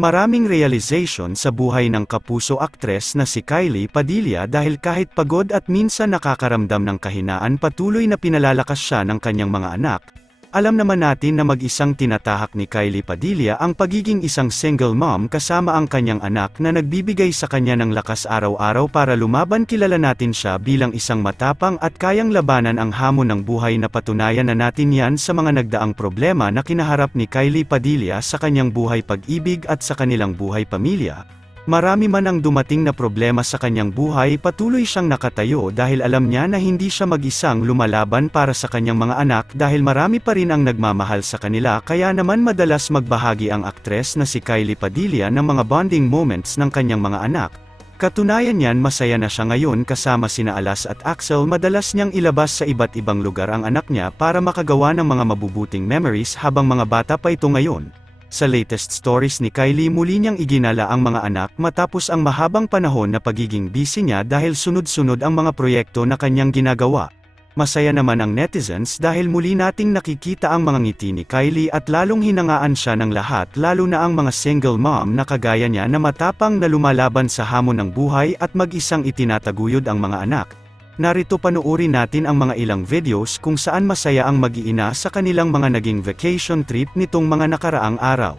Maraming realization sa buhay ng kapuso aktres na si Kylie Padilla dahil kahit pagod at minsan nakakaramdam ng kahinaan patuloy na pinalalakas siya ng kanyang mga anak. Alam naman natin na mag-isang tinatahak ni Kylie Padilla ang pagiging isang single mom kasama ang kanyang anak na nagbibigay sa kanya ng lakas araw-araw para lumaban kilala natin siya bilang isang matapang at kayang labanan ang hamon ng buhay na patunayan na natin yan sa mga nagdaang problema na kinaharap ni Kylie Padilla sa kanyang buhay pag-ibig at sa kanilang buhay pamilya. Marami man ang dumating na problema sa kanyang buhay patuloy siyang nakatayo dahil alam niya na hindi siya mag-isang lumalaban para sa kanyang mga anak dahil marami pa rin ang nagmamahal sa kanila kaya naman madalas magbahagi ang aktres na si Kylie Padilla ng mga bonding moments ng kanyang mga anak. Katunayan niyan masaya na siya ngayon kasama sina Alas at Axel madalas niyang ilabas sa iba't ibang lugar ang anak niya para makagawa ng mga mabubuting memories habang mga bata pa ito ngayon. Sa latest stories ni Kylie muli niyang iginala ang mga anak matapos ang mahabang panahon na pagiging busy niya dahil sunod-sunod ang mga proyekto na kanyang ginagawa. Masaya naman ang netizens dahil muli nating nakikita ang mga ngiti ni Kylie at lalong hinangaan siya ng lahat lalo na ang mga single mom na kagaya niya na matapang na lumalaban sa hamon ng buhay at mag-isang itinataguyod ang mga anak. Narito panuuri natin ang mga ilang videos kung saan masaya ang mag-iina sa kanilang mga naging vacation trip nitong mga nakaraang araw.